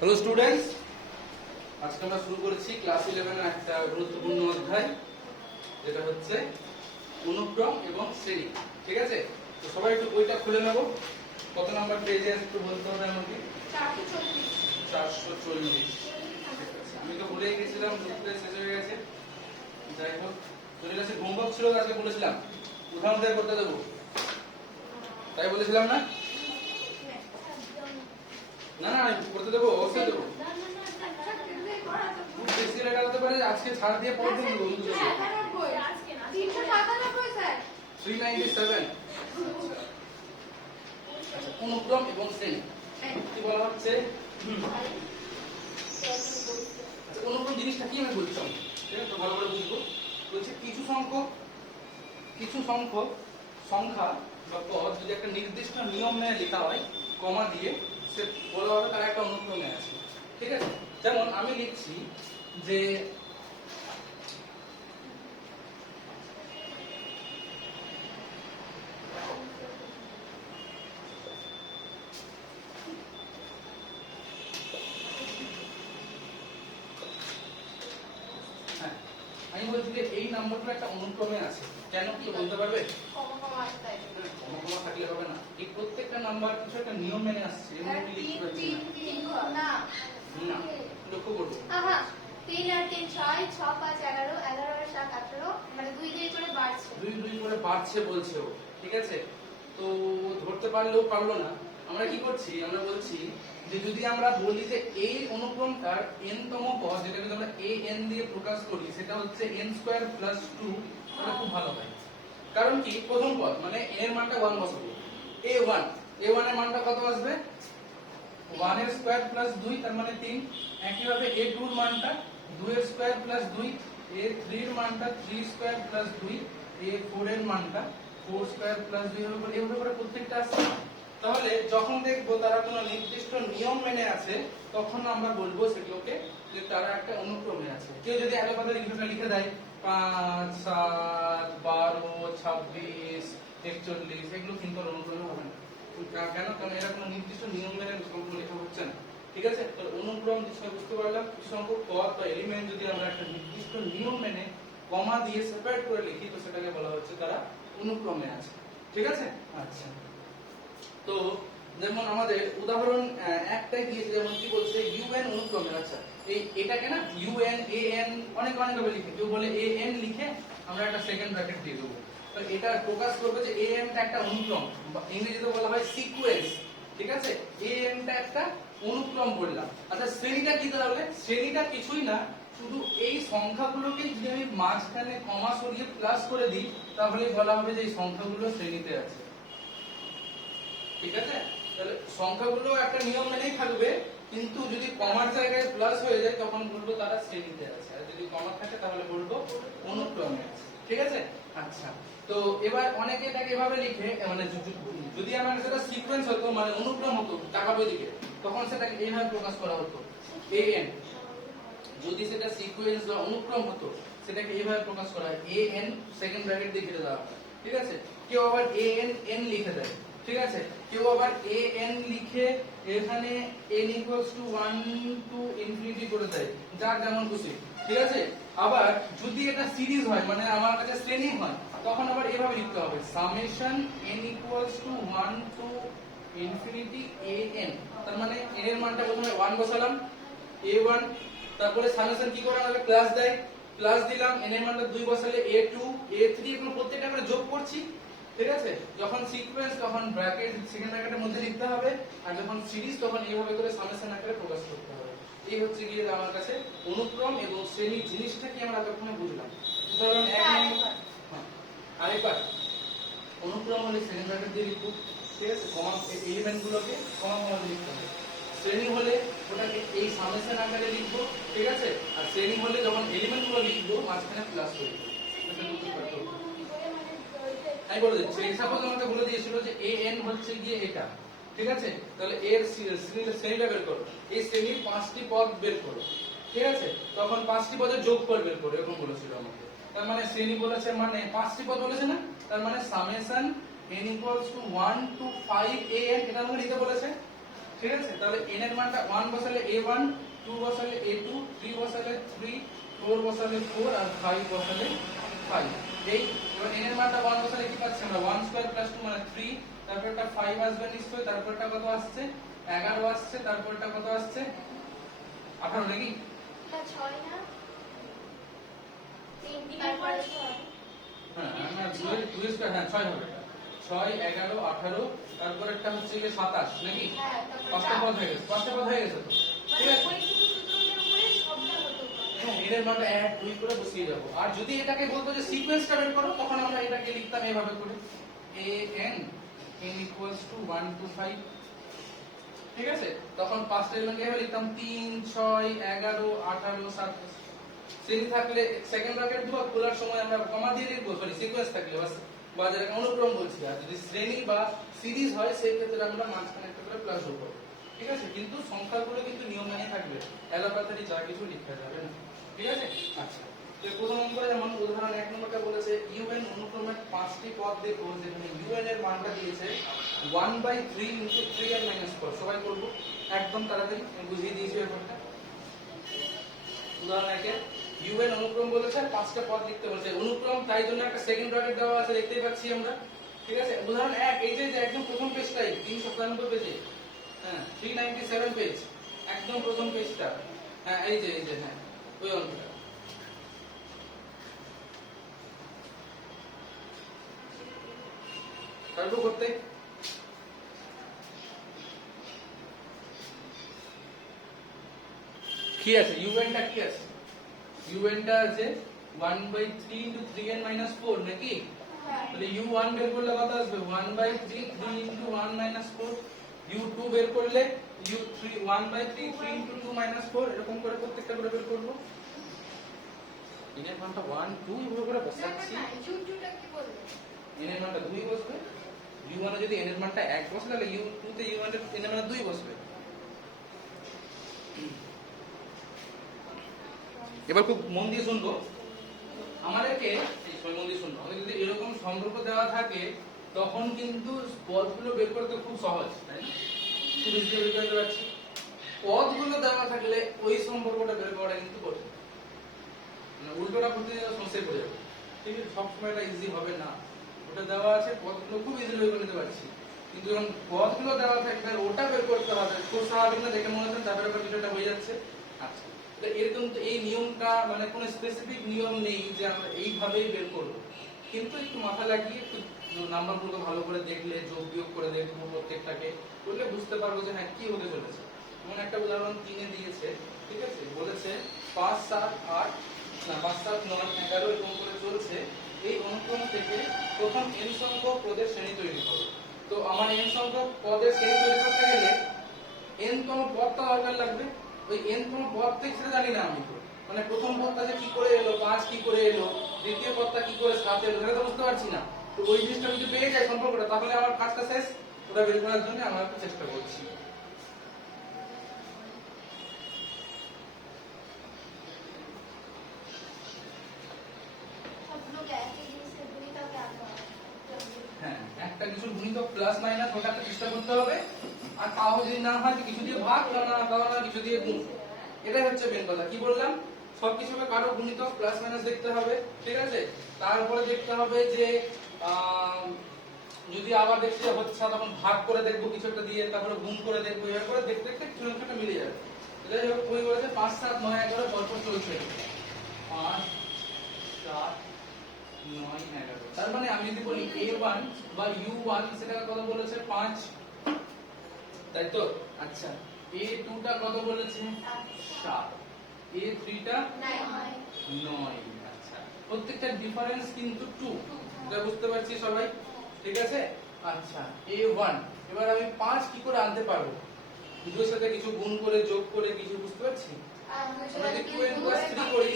Hello students, আজকে আমরা শুরু করেছি ক্লাস 11 এর একটা গুরুত্বপূর্ণ অধ্যায়, যেটা হচ্ছে অনুক্রম এবং শ্রেণী। ঠিক আছে, তো সবাই একটু বইটা খুলে নেব। কত নাম্বার পেজে একটু বলতে হবে আমাকে? 440। আমি তো ভুলেই গেছিলাম, দুপুরে শেষ হয়ে গেছে। যাই হোক, তোদের কাছে হোমওয়ার্ক ছিল, আজকে বলেছিলাম উদাহরণ দিয়ে করতে দেবো, তাই বলেছিলাম না? না না, করতে দেবো, অবশ্যই দেবো। বেশি লেখা হতে পারে, আজকে ছাড় দিয়ে পড়তে দেবো। 397। আচ্ছা, অনুক্রম এবং শ্রেণী কি বলা হচ্ছে? আচ্ছা, অনুক্রম জিনিসটা কি আমি বলছি, ঠিক আছে, ভালো করে বুঝবো। বলছে কিছু সংখ্যক সংখ্যা বা পদ যদি একটা নির্দিষ্ট নিয়ম মেনে লেখা হয় কমা দিয়ে, সে বলা হবে তার একটা অনুক্রমে আছে। ঠিক আছে, যেমন আমি লিখছি যে আমি বলছি যে এই নাম্বারগুলো একটা অনুক্রমে আছে। কেন, কি বলতে পারবে? কমা কমা থাকলে হবে না, এই প্রত্যেকটা নাম্বার কিছু একটা নিয়ম মেনে আসছে। এমনি লিখতে পারছি না, লক্ষ্য করবো। 3 আর 3 6, 6 5 11, 11 আর 7 18, মানে 2 2 করে বাড়ছে। 2 2 করে বাড়ছে বলছে ও। ঠিক আছে, তো ধরতে পারলেও পারলো না। আমরা কি করছি, আমরা বলছি যে যদি আমরা বলি যে এই অনুক্রমটার n তম পদ, যেটা যদি আমরা an দিয়ে প্রকাশ করি, সেটা হচ্ছে n² + 2, তাহলে খুব ভালো হয়। কারণ কি, প্রথম পদ মানে n এর মানটা 1 বসাবো, a1 এর মানটা কত আসবে? 1 এর স্কয়ার প্লাস 2, তার মানে 3। একইভাবে a2 এর মানটা 2 এর স্কয়ার প্লাস 2, a3 এর মানটা 3 স্কয়ার প্লাস 2, a4 এর মানটা 4 স্কয়ার প্লাস 2, এভাবে করে প্রত্যেকটা আসছে। তাহলে যখন দেখবো তারা কোনো নির্দিষ্ট নিয়ম মেনে আছে, তখন আমরা বলবো সেগুলোকে যে তারা একটা অনুক্রমে আছে। কেউ যদি আলাদা লিখে দেয় 5 7 12 26 41, এগুলো কিন্তু অনুক্রমে হবে না। কেন? কারণ এরা কোনো নির্দিষ্ট নিয়ম মেনে লেখা হচ্ছে না। ঠিক আছে, তো অনুক্রম বিষয় বুঝতে পারলাম। কিছু সংখ্যক পদ বা এলিমেন্ট যদি আমরা একটা নির্দিষ্ট নিয়ম মেনে কমা দিয়ে সেপারেট করে লিখি, তো সেটাকে বলা হচ্ছে তারা অনুক্রমে আছে। ঠিক আছে, আচ্ছা। তো যেমন আমাদের উদাহরণ একটাই দিয়েছে, যেমন কি বলছে un অনুক্রমে। আচ্ছা, এটাকে না un an অনেক ভাবে লিখে, কেউ বলে an লিখে আমরা একটা সেকেন্ড ব্র্যাকেট দিয়ে দেবো। তো এটা প্রকাশ করবে যে an টা একটা অনুক্রম, ইংরেজিতে বলা হয় সিকোয়েন্স। ঠিক আছে, an টা একটা অনুক্রম বললাম। আচ্ছা, শ্রেণীটা কি তাহলে? শ্রেণীটা কিছুই না, শুধু এই সংখ্যাগুলোকে যদি আমি মাঝখানে কমা সরিয়ে প্লাস করে দিই, তাহলে বলা হবে যে এই সংখ্যাগুলো শ্রেণীতে আছে। ঠিক আছে, তাহলে সংখ্যাগুলো একটা নিয়ম মেনেই থাকবে, কিন্তু যদি কমার জায়গায় প্লাস হয়ে যায় তখন বলবো তারা শ্রেণীতে আছে, আর যদি কমা থাকে তাহলে বলবো অনুক্রমে আছে। ঠিক আছে, আচ্ছা। তো এবার অনেকে এটাকে এভাবে লিখে, মানে যদি আমার সেটা সিকোয়েন্স হতো, মানে অনুক্রম হতো টাকা বই দিকে, তখন সেটাকে এইভাবে প্রকাশ করা হতো an। যদি সেটা সিকোয়েন্স বা অনুক্রম হতো, সেটাকে এইভাবে প্রকাশ করা হয় an সেকেন্ড ব্র্যাকেট দিয়ে ঘিরে দেওয়া হয়। ঠিক আছে, কেউ আবার an লিখে দেয়। ঠিক আছে, কেউ আবার an লিখে এখানে n = 1 to infinity করে দেয়, যার যেমন খুশি। ঠিক আছে, আবার যদি এটা সিরিজ হয়, মানে আমার কাছে শ্রেণী হয়, তখন আবার এভাবে লিখতে হবে summation n = 1 to infinity an। তার মানে n এর মানটা প্রথমে 1 বসালাম, a1, তারপরে সামেশন কি করে আমাকে প্লাস দেয়, প্লাস দিলাম, n এর মানটা 2 বসালে a2 a3, এগুলো প্রত্যেকটা করে যোগ করছি। ঠিক আছে, যখন সিকোয়েন্স তখন ব্র্যাকেট সেকেন্ড ব্র্যাকেটের মধ্যে লিখতে হবে, আর যখন সিরিজ তখন এইভাবে করে সামেশন আকারে প্রকাশ করতে হবে। এই হচ্ছে গিয়ে আমার কাছে অনুক্রম এবং শ্রেণী জিনিসটা কি আমরা তখন বুঝলাম। উদাহরণ 1 আরেকবার, অনুক্রম হলে সেকেন্ড ব্র্যাকেট দিয়ে লিখব। ঠিক আছে, কমা এলিমেন্ট গুলোকে কমা দিয়ে লিখতে হবে। শ্রেণী হলে ওটাকে এই সামেশন আকারে লিখবো। ঠিক আছে, আর শ্রেণী হলে যখন এলিমেন্ট গুলো লিখবো মাঝখানে প্লাস করে দেবো। আমি বলে দিচ্ছি, সাপোজ আমাকে বলে দিয়েছিল যে an হচ্ছে গিয়ে এটা। ঠিক আছে, তাহলে এর শ্রেণীটা বের করো, এই শ্রেণীর 5টি পদ বের করো। ঠিক আছে, তখন 5টি পদের যোগফল বের করো, এরকম বলেছিল আমাকে। তার মানে শ্রেণী বলেছে, মানে 5টি পদ বলেছে না, তার মানে সামেশন n = 1 to 5 an, এটা আমাকে নিতে বলেছে। ঠিক আছে, তাহলে n এর মানটা 1 বসালে a1, 2 বসালে a2, 3 বসালে 3, 4 বসালে 4 আর 5 বসালে 5। এই এবার n এর মানটা 1 বসালে কি পাচ্ছি আমরা 1 স্কয়ার প্লাস 2 মানে 3, তারপরটা 5 আসবে নিশ্চয়ই, তারপরটা কত আসছে 11 আসছে, তারপরটা কত আসছে 18 নাকি? এটা 6 না 3 তারপরে 6 হ্যাঁ না 2 স্কয়ার, হ্যাঁ 6 হবে এটা, 6 11 18, তারপরটা হচ্ছে কি 27 নাকি? হ্যাঁ পাঁচটা পদ হয়ে গেছে, পাঁচটা পদ হয়ে গেছে তো, ঠিক আছে। ওই শুধু সূত্রের উপরে সবটা হতো হ্যাঁ এর মানটা 1 2 করে বসিয়ে যাব। আর যদি এটাকে বলতো যে সিকোয়েন্সটা বের করো, তখন আমরা এটাকে লিখতাম এইভাবে করে a n n equals to 1 to 5, ঠিক আছে। তখন পাঁচটা এলিমেন্ট এভাবে লিখতাম 3 6 11 18 27। শ্রেণী থাকলে সেকেন্ড ব্র্যাকেট দিব, খোলার সময় আমরা কমা দিয়ে লিখবো, সরি সিকোয়েন্স থাকলে বাস বা যেটাকে অনুক্রম বলছি। আর যদি শ্রেণী বা সিরিজ হয় সেই ক্ষেত্রে আমরা মাঝখানে একটা করে প্লাস যোগ করব, ঠিক আছে। কিন্তু সংখ্যাগুলো কিন্তু নিয়ম মেনে থাকবে, এলোপাতারি যা কিছু লিখা যাবে না, ঠিক আছে। আচ্ছা, তো প্রথম অঙ্কে যেমন উদাহরণ 1 নম্বরটা বলেছে un অনুক্রমে 5টি পদ দেখো, যেখানে un এর মানটা দিয়েছে 1/3 * 3n - 4। সবাই করব একদম তাড়াতাড়ি, আমি বুঝিয়ে দিয়েছি ব্যাপারটা। উদাহরণ 1 এ un অনুক্রম বলেছে আর 5টা পদ লিখতে বলেছে। অনুক্রম তাই জন্য একটা সেকেন্ড ব্র্যাকেট দেওয়া আছে, দেখতেই পাচ্ছি আমরা, ঠিক আছে। উদাহরণ 1 এই যে একদম প্রথম পেজটাই 397 পেজে, হ্যাঁ 397 পেজ, একদম প্রথম পেজটা, হ্যাঁ এই যে হ্যাঁ ওই অঙ্কটা। তারপর করতে কি আছে, un টা কি আছে, un টা আছে 1/3 * 3n - 4 নাকি? তাহলে u1 বের করলে কত আসবে 1/3 3 * 1 - 4, u2 বের করলে u3 1/3 3 * 2 - 4, এরকম করে প্রত্যেকটা করে বের করব। n এর মানটা 1 2 এভাবে করে বসাচ্ছি, না ইউটিউবটা কি বলবো n এর মানটা 2 বসবে, u1 এ যদি n এর মানটা 1 বসে তাহলে u2 তে u1 এর n এর মানটা 2 বসবে। এবার খুব মন দিয়ে শুনবো, আমাদেরকে মন দিয়ে শুনবো, আমাদের যদি এরকম সম্পর্ক দেওয়া থাকে তখন কিন্তু পদগুলো বের করতে খুব সহজ, তাই না? খুব ইজি বের করতে পারছি। পদগুলো দেওয়া থাকলে ওই সম্পর্কটা বের করাটা কিন্তু কঠিন, মানে উল্টোটা করতে গেলে সমস্যায় পড়ে যাবে, ঠিক আছে। সবসময় এটা ইজি হবে না, ওটা দেওয়া আছে পদগুলো খুব ইজি বের করে নিতে পারছি, কিন্তু যখন পদগুলো দেওয়া থাকবে ওটা বের করতে হবে, খুব স্বাভাবিক না দেখে মনে হচ্ছে তারপরে কিছুটা হয়ে যাচ্ছে। আচ্ছা, তো এরকম তো এই নিয়মটা মানে কোনো স্পেসিফিক নিয়ম নেই যে আমরা এইভাবেই বের করব, কিন্তু একটু মাথা লাগিয়ে একটু নাম্বারগুলো ভালো করে দেখলে, যোগ বিয়োগ করে দেখবো প্রত্যেকটাকে, করলে বুঝতে পারবো যে হ্যাঁ কি হতে চলেছে। যেমন একটা উদাহরণ 3 এ দিয়েছে, ঠিক আছে, বলেছে 5 7 8 না 5 7 9 11 এরকম করে চলছে, এই অনুক্রম থেকে প্রথম n সংখ্যক পদের শ্রেণী তৈরি করো। তো আমার n সংখ্যক পদের শ্রেণী তৈরি করতে গেলে n তম পদটা দরকার লাগবে, ওই n তম পদ থেকে সেটা জানি না আমি তো, মানে প্রথম পদটা যে কি করে এলো 5 কি করে এলো, দ্বিতীয় পদটা কি করে 7 এলো, সেটা তো বুঝতে পারছি না। তো ওই জিনিসটা যদি পেয়ে যায় সম্পর্কটা, তাহলে আমার কাজটা শেষ, ওটা বের করার জন্য আমরা একটু চেষ্টা করছি। সবগুলোকে একই জিনিসের গুণিতকে আনতে হবে হ্যাঁ একটা কিছু গুণিতক প্লাস মাইনাস ওটা একটা চেষ্টা করতে হবে, আর তাও যদি না হয় কিছু দিয়ে ভাগ, না কিছু দিয়ে গুণ, এটাই হচ্ছে মেন কথা। কি বললাম, সবকিছুকে কারো গুণিতক প্লাস মাইনাস দেখতে হবে, ঠিক আছে। তারপরে দেখতে হবে যে যদি আবার দেখতে হচ্ছে তখন ভাগ করে দেখবো কিছু একটা দিয়ে, তারপরে গুণ করে দেখবো, এভাবে করে দেখতে দেখতে কিছু না কিছু একটা মিলে যাবে। এটাই ওই বলেছে 5 7 9 11 পরপর চলছে, 5 7 9 11। তার মানে আমি যদি বলি a1 বা u1 সেটা কত বলেছে 5, তাই তো। আচ্ছা, a2 টা কত বলেছে 7, a3 টা 9। আচ্ছা, প্রত্যেকটা ডিফারেন্স কিন্তু 2, এটা বুঝতে পারছি সবাই, ঠিক আছে। আচ্ছা, a1 এবার আমি 5 কি করে আনতে পারবো, দুটোর সাথে কিছু গুণ করে যোগ করে কিছু, বুঝতে পারছি। আমরা যদি 2n + 3 করি,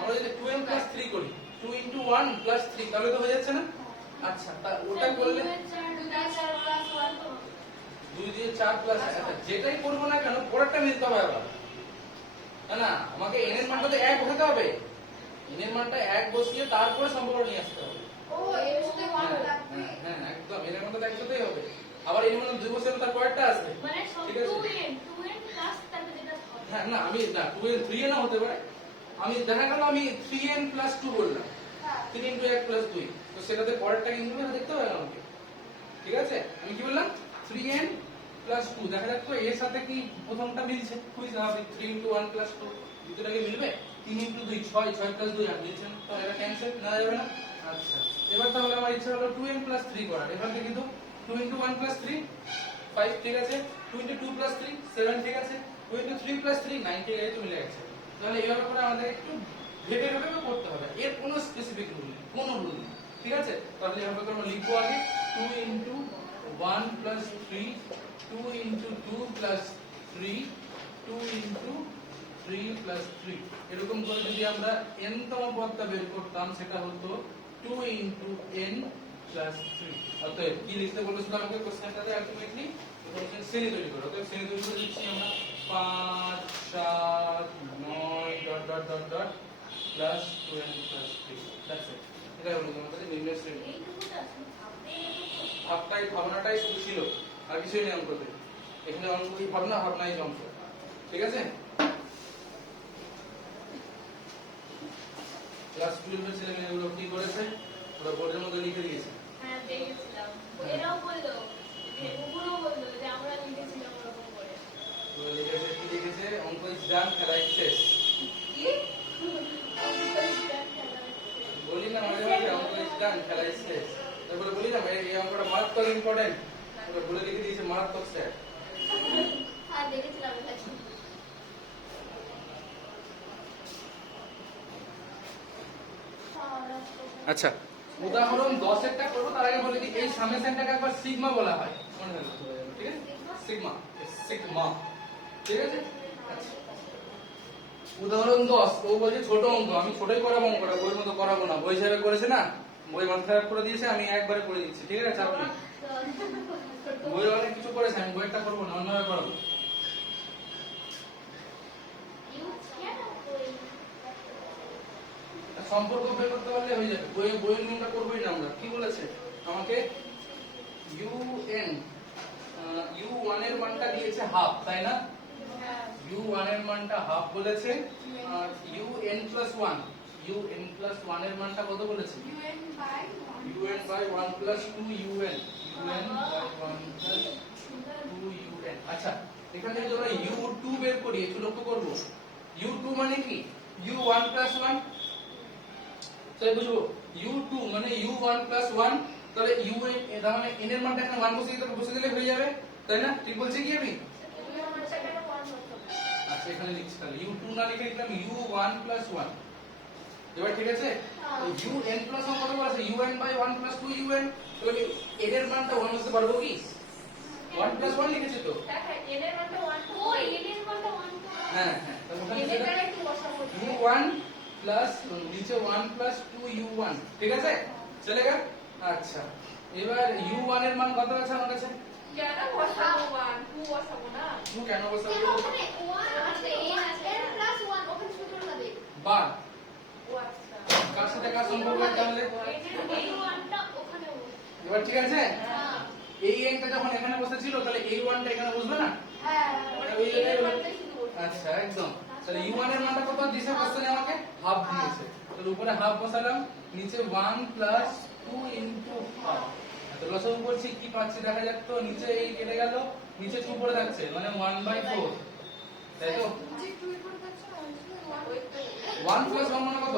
আমরা যদি 2n + 3 করি 2 * 1 + 3 তাহলে তো হয়ে যাচ্ছে না। আচ্ছা, তা ওটা করলে 2 দিয়ে 4 প্লাস, আচ্ছা যেটাই করব না কেন পরেরটা মিলতে হবে আবার, না আমাকে n এর মানটা তো 1 বসাতে হবে, n এর মানটা 1 বসিয়ে তারপরে সম্পর্ক নিয়ে আসতে হবে। ও এর সাথে 1 লাগবে। হ্যাঁ একদম, n এর মানটা একসাথেই হবে। আবার এর মধ্যে 2 বসে তার পরেরটা আসবে, মানে সব ঠিক আছে? 2n প্লাস তারপরে যেটা হবে। হ্যাঁ না আমি না 2n 3n না হতে পারে, আমি দেখা গেল আমি 3n প্লাস 2 বললাম, হ্যাঁ 3 ইন্টু 1 প্লাস 2, তো সেটাতে পরেরটা কিন্তু দেখতে হবে আমাকে, ঠিক আছে? আমি কি বললাম 3n প্লাস 2, দেখা যাক তো এর সাথে কি প্রথমটা মিলছে, খুবই স্বাভাবিক, 3 ইন্টু 1 প্লাস 2, দ্বিতীয়টা কি মিলবে? 3 ইন্টু 2 6, 6 প্লাস 2 8 মিলছে না, তো এটা ক্যান্সেল না যাবে না। আচ্ছা এবার তাহলে আমার ইচ্ছা হলো 2n প্লাস 3 করার, এবার দেখি তো 2 ইন্টু 1 প্লাস 3 5, ঠিক আছে, 2 ইন্টু 2 প্লাস 3 7, ঠিক আছে, 2 ইন্টু 3 প্লাস 3 9, ঠিক আছে, তো মিলে গেছে। তাহলে এইভাবে করে আমাদের একটু ভেবে ভেবে করতে হবে, এর কোনো স্পেসিফিক রুল নেই, কোনো রুল নেই, ঠিক আছে? তাহলে এইভাবে করে আমরা লিখবো আগে 2 into 1 plus 3, 2 into 2 plus 3, 2 into 3 plus 3, এরকম করে যদি আমরা n তম পদটা বের করতাম সেটা হতো 2 ইন্টু n প্লাস 3। অতএব কি লিখতে বলেছিল আমাকে কোশ্চেনটাতে আলটিমেটলি বলেছেন শ্রেণী তৈরি করো, অতএব শ্রেণী তৈরি করে দিচ্ছি আমরা 5 7 9 dot dot dot dot plus 2n plus 3, that's it. এটা হলো তোমাদের নির্ণয় শ্রেণী। এইটুকুটা আছে আপনি এইটুকু ভাবটাই ভাবনাটাই শুধু ছিল, আর কিছুই নেই অঙ্কতে, এখানে অঙ্ক কি ভাবনা, ভাবনাই অঙ্ক, ঠিক আছে? ক্লাস 12 এর ছেলে মেয়েগুলো কি করেছে, ওরা বোর্ডের মধ্যে লিখে দিয়েছে। হ্যাঁ দেখেছিলাম, এরাও বললো যে ওগুলো বললো যে আমরা লিখেছিলাম ওরকম করে। তো লিখেছে কি লিখেছে, অঙ্ক ইজ ডান, খেলা ইজ শেষ। কি বলি না মাঝে মাঝে অঙ্ক ইজ ডান, খেলা ইজ শেষ, তারপরে বলি না এই অঙ্কটা মারাত্মক ইম্পর্টেন্ট, ওরা বলে লিখে দিয়েছে মারাত্মক স্যার। হ্যাঁ দেখেছিলাম এটা। আচ্ছা উদাহরণ 10 একটা করব, তার আগে বলে দিই এই সামেশনটাকে একবার সিগমা বলা হয়, মনে রাখবে, ঠিক আছে? সিগমা, সিগমা, ঠিক আছে? আচ্ছা উদাহরণ 10, ও বলছে ছোট অঙ্ক, আমি ছোটই করাবো অঙ্কটা, বইয়ের মতো করাবো না, বই হিসাবে করেছে না, বই মাথা খারাপ করে দিয়েছে, আমি একবারে করে দিচ্ছি, ঠিক আছে? চাপ নেই, বই অনেক কিছু করেছে, আমি বইটা করবো না, অন্যভাবে করাবো। সম্পর্ক বের করতে পারলে হয়ে যাবে, বইয়ের নিয়মটা করবোই না আমরা, কি বলেছে আমাকে u1 এর মানটা দিয়েছে হাফ, তাই না? u1 এর মানটা হাফ বলেছে, আর un প্লাস 1, un প্লাস 1 এর মানটা কত বলেছে? un by 1 plus 2 un, un by 1 plus 2 un। আচ্ছা এখানে যদি আমরা u2 বের করি, একটু লক্ষ্য করব, u2 মানে কি u1 প্লাস 1, তাই বুঝবো u2 মানে u1 প্লাস 1, তাহলে un তার মানে n এর মানটা এখানে 1 বসিয়ে দিলে হয়ে যাবে, তাই না? ঠিক বলছি কি আমি? আচ্ছা এখানে লিখছি তাহলে u2 না লিখে লিখলাম u1 প্লাস 1, এবার ঠিক আছে? তো un প্লাস 1 কত বলেছে, un বাই 1 প্লাস 2 un, তাহলে n এর মানটা 1 বসাতে পারবো কি? 1 প্লাস 1 লিখেছি তো, হ্যাঁ হ্যাঁ, তাহলে ওখানে সেটা u1 প্লাস নিচে 1 প্লাস 2 u1, ঠিক আছে? চলেগা? আচ্ছা এবার u1 এর মান কত আছে আমার কাছে? কেন বসাবো 1 2 বসাবো না, 2 কেন বসাবো? কেন ওখানে 1 আছে n আছে n প্লাস 1 ওখানে সূত্র না দে বার ও আচ্ছা কার সাথে কার সম্পর্ক তাহলে? এই 1টা ওখানে বসে। এবার ঠিক আছে, হ্যাঁ এই nটা যখন এখানে বসেছিল তাহলে এই 1টা এখানে বসবে না? হ্যাঁ ওই জায়গায় এর মানটা শুধু বসে। আচ্ছা একদম, তাহলে u1 এর মানটা কত দিয়েছে কোশ্চেনে আমাকে? হাফ দিয়েছে, তাহলে উপরে হাফ বসালাম, নিচে 1 প্লাস 2 ইনটু হাফ, তো লসাগু করছি কি পাচ্ছি দেখা যাক তো, নিচে এই কেটে গেল, নিচে 2 পড়ে থাকছে মানে 1/4, তাই তো? 1 প্লাস 1 মানে কত?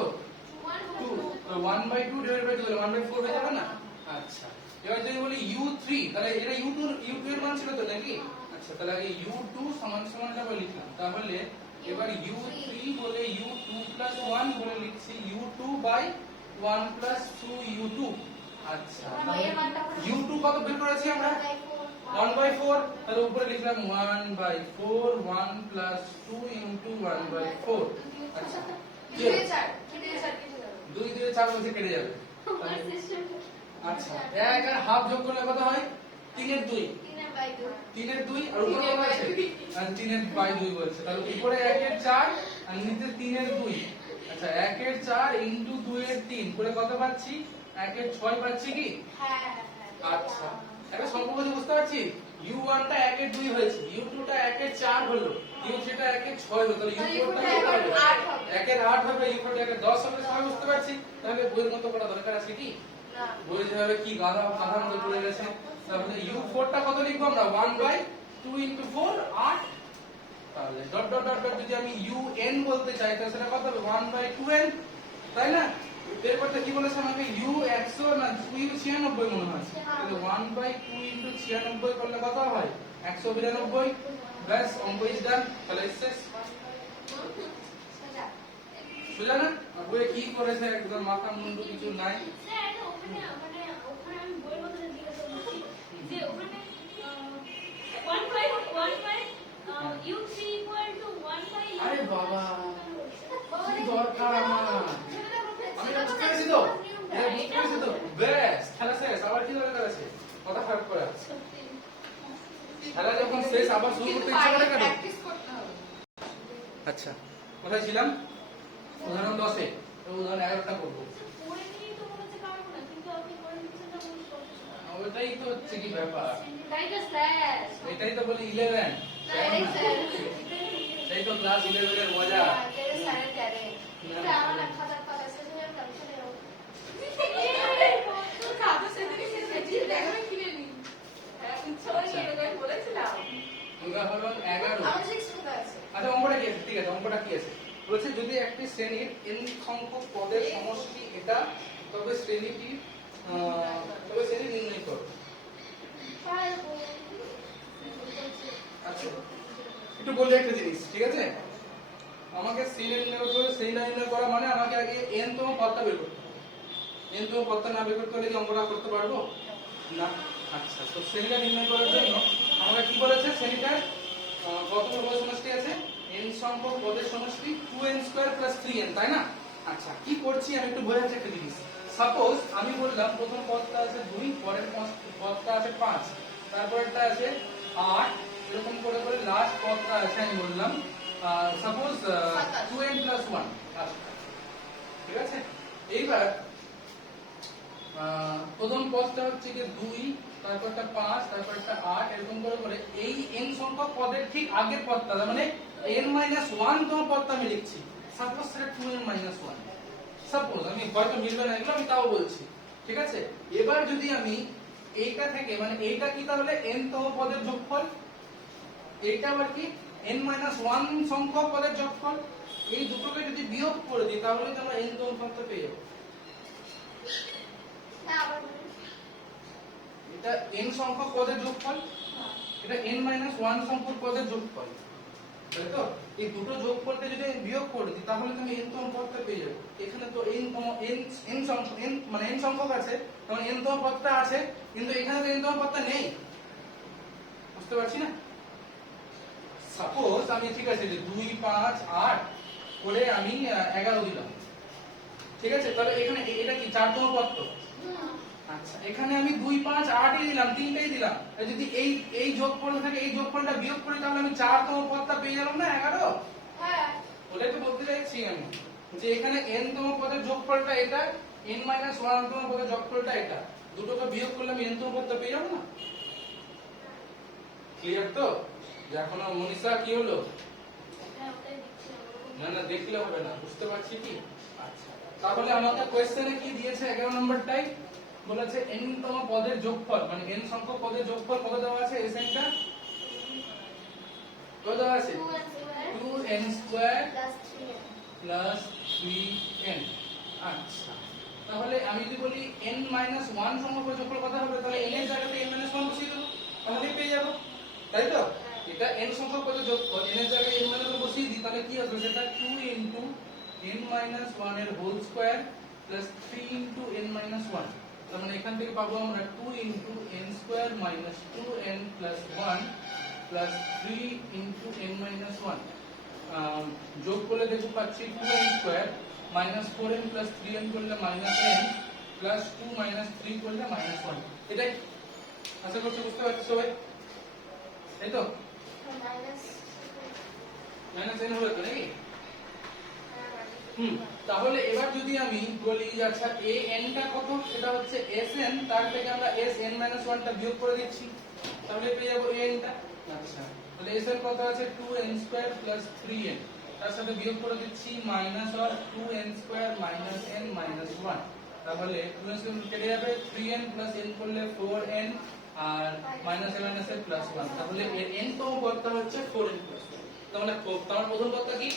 2, তো 1/2 ডিভাইড বাই 2 হলে 1/4 হয়ে যাবে না? আচ্ছা এবার যদি বলি u3, তাহলে এটা u2 এর মান ছিল তো নাকি? আচ্ছা তাহলে আগে u2 সমান সমানটা বলে লিখলাম, তাহলে এবার u3 বলে u2 প্লাস 1 বলে লিখছি u2 বাই 1 প্লাস 2 u2। আচ্ছা u2 কত বের করেছি আমরা? 1/4, তাহলে উপরে লিখলাম 1/4 1 প্লাস 2 ইনটু 1/4। আচ্ছা 2 দিয়ে 4 বসে কেটে যাবে, আচ্ছা এক আর হাফ যোগ করলে কত হয়? 3 এর 2, 3 এর 2 আর উপরে কত আছে? 3 এর বাই 2 বলছে, তাহলে উপরে 1 এর 4 আর নিচে 3 এর 2। আচ্ছা 1 এর 4 ইনটু 2 এর 3 করে কত পাচ্ছি? 1 এর 6 পাচ্ছি কি? হ্যাঁ আচ্ছা একটা সম্পর্ক যে বুঝতে পারছি u1 টা 1 এর 2 হয়েছে, u2 টা 1 এর 4 হলো, u3 টা 1 এর 6 হলো, তাহলে u4 টা কত হবে? 1 এর 8 হবে, u4 টা 1 এর 10 হবে। সবাই বুঝতে পারছি? তাহলে বইয়ের মতো করা দরকার আছে কি? না বই যেভাবে কি গাধা গাধার মতো পড়ে গেছে। তাহলে u4 টা কত লিখবো আমরা? 1/2 into 4 8। তাহলে ডট ডট ডট ডট যদি আমি un বলতে চাই তাহলে সেটা কত হবে? 1/2n, তাই না? এর করতে কি বলেছে আমাকে? u 100 না u 96 মনে হয়। তাহলে 1/2 into 96 করলে কত হয়? 192। ব্যাস, অঙ্ক ইজ ডান। তাহলে শেষ। সোজা সোজা না? আর বইয়ে কি করেছে একদম মাথা মুন্ডু কিছু নাই। স্যার এটা ওখানে ওখানে আমি বইয়ের মধ্যে জিজ্ঞাসা করছি যে ওখানে 1/1 u3 = 1/u। আরে বাবা, কি দরকার আমার? আমি এটা বুঝতে পেরেছি তো? এটা বুঝতে পেরেছি তো? ব্যাস, খেলা শেষ। আবার কি দরকার আছে কথা খারাপ করা? খেলা যখন শেষ আবার শুরু করতে ইচ্ছা করে কেন? প্র্যাকটিস করতে হবে। আচ্ছা, কোথায় ছিলাম? উদাহরণ 10 এ। তো উদাহরণ 11 টা করব। পড়ে নিয়ে তো বলেছে পারবো না, কিন্তু আপনি করে দিচ্ছেন না বলে করতেছেন। ওইটাই তো হচ্ছে কি ব্যাপার। তাই তো স্যার এটাই তো বলি 11। এই স্যার এই তো ক্লাস 11 এর মজা। এই স্যার জানে স্যার আমার না খাতা খাতা শেষ হয়ে গেল আমি চলে যাবো তোর খাতা সেদিনই শেষ হয়েছে, দেখো কিনে নি। এখন ছয় এরকম বলেছিলাম। উদাহরণ 11। আমার 6 খাতা আছে আচ্ছা, অঙ্কটা কি আছে? ঠিক আছে, অঙ্কটা কি আছে? বলছে যদি একটি শ্রেণীর n সংখ্যক পদের সমষ্টি এটা, তবে শ্রেণী নির্ণয় করো। পারবো আচ্ছা, একটু বললে একটা জিনিস, ঠিক আছে? আমাকে শ্রেণী নির্ণয় করতে হবে। শ্রেণী নির্ণয় করা মানে আমাকে আগে n তম পদটা বের করতে হবে। n তম পদটা না বের করতে হলে কি অঙ্কটা করতে পারবো না? আচ্ছা, তো শ্রেণীটা নির্ণয় করার জন্য আমরা কি বলেছে? শ্রেণীটার কতগুলো পদের সমষ্টি আছে? n সংখ্যক পদের সমষ্টি 2n² + 3n, তাই না? আচ্ছা, কি করছি আমি একটু বোঝাচ্ছি একটা জিনিস। সাপোজ আমি বললাম প্রথম পদটা আছে 2, পরের পদটা আছে 5, তারপরেরটা আছে 8, এরকম করে করে লাস্ট পদটা আছে আমি বললাম সাপোজ 2n + 1। ঠিক আছে? এইবার প্রথম পদটা হচ্ছে যে 2, তারপরটা 5, তারপরটা 8, এরকম করে করে এই n সংখ্যক পদের ঠিক আগের পদটা, মানে n-1 তম পদটা আমি লিখছি। সাপোজ সেটা 2n-1। সাপোজ, আমি হয়তো মিলবে না এগুলো, আমি তাও বলছি। ঠিক আছে? এবার যদি আমি এইটা থেকে, মানে এইটা কি তাহলে n তম পদের যোগফল, এইটা আবার কি n-1 সংখ্যক পদের যোগফল। এই দুটোকে যদি বিয়োগ করে দিই তাহলে আমরা n তম পদটা পেয়ে যাবো। না আবার বলুন। এটা n সংখ্যক পদের যোগফল, এটা n-1 সংখ্যক পদের যোগফল, তাই তো? এই দুটো যোগফলকে যদি আমি বিয়োগ করে দিই তাহলে তুমি n তম পদটা পেয়ে যাবে। এখানে তো মানে n সংখ্যক আছে, তখন n তম পদটা আছে, কিন্তু এখানে তো n তম পদটা নেই। বুঝতে পারছি না? সাপোজ আমি, ঠিক আছে, যে 2, 5, 8 করে আমি 11 দিলাম। ঠিক আছে? তাহলে এখানে এটা কি 4 তম পদ তো? আচ্ছা, এখানে আমি 2, 5, 8ই দিলাম, তিনটেই দিলাম। আর যদি এই যোগফল থেকে এই যোগফলটা বিয়োগ করি তাহলে আমি 4 তম পদটা পেয়ে গেলাম না 11। হ্যাঁ ওটাই তো বলতে চাইছি আমি, যে এখানে n তম পদের যোগফলটা এটা, n-1 তম পদের যোগফলটা এটা, দুটোকে বিয়োগ করলে আমি n তম পদটা পেয়ে যাবো না? ক্লিয়ার তো? যে এখনো মনীষা কি হলো? হ্যাঁ ওটাই দিচ্ছি না না, দেখলে হবে না, বুঝতে পারছি কি? আচ্ছা, তাহলে আমাকে কোশ্চেনে কি দিয়েছে? 11 নম্বরটাই বলেছে n তম পদের যোগফল, মানে n সংখ্যক পদের যোগফল কত দেওয়া আছে? এই সাইনটা কত দেওয়া আছে? 2n² + 3n + 3n। আচ্ছা, তাহলে আমি যদি বলি n-1 সংখ্যক পদের যোগফল কত হবে, তাহলে n এর জায়গাতে n-1 বসিয়ে দেবো, তাহলেই পেয়ে যাবো, তাই তো? এটা n সংখ্যক পদের যোগফল, n এর জায়গায় n-1 বসিয়ে দিই, তাহলে কি হবে? সেটা 2 * n-1 এর হোল স্কয়ার + 3 * n-1। তার মানে এখান থেকে পাবো আমরা 2 * n² - 2n + 1 + 3 * n-1। যোগ করলে দেখো পাচ্ছি 2n² - 4n + 3n করলে -n + 2 - 3 করলে -1। এটাই আশা করছি বুঝতে পারছো সবাই, তাই তো? মাইনাস -n হবে তো নাকি? হ্যাঁ তাহলে এবার যদি আমি বলি যে আচ্ছা a n টা কত, সেটা হচ্ছে s n, তার থেকে আমরা s n - 1 টা বিয়োগ করে দিচ্ছি, তাহলে পেয়ে যাবো a n টা। আচ্ছা তাহলে s n কত আছে 2n² + 3n, তার সাথে বিয়োগ করে দিচ্ছি -2n² - n - 1, তাহলে 2n² কেটে যাবে, 3n + n করলে 4n আর মাইনাস এ মাইনাস এ প্লাস 1, তাহলে এর n তম পদটা হচ্ছে 4n + 1। তাহলে তোমার প্রথম পদটা কি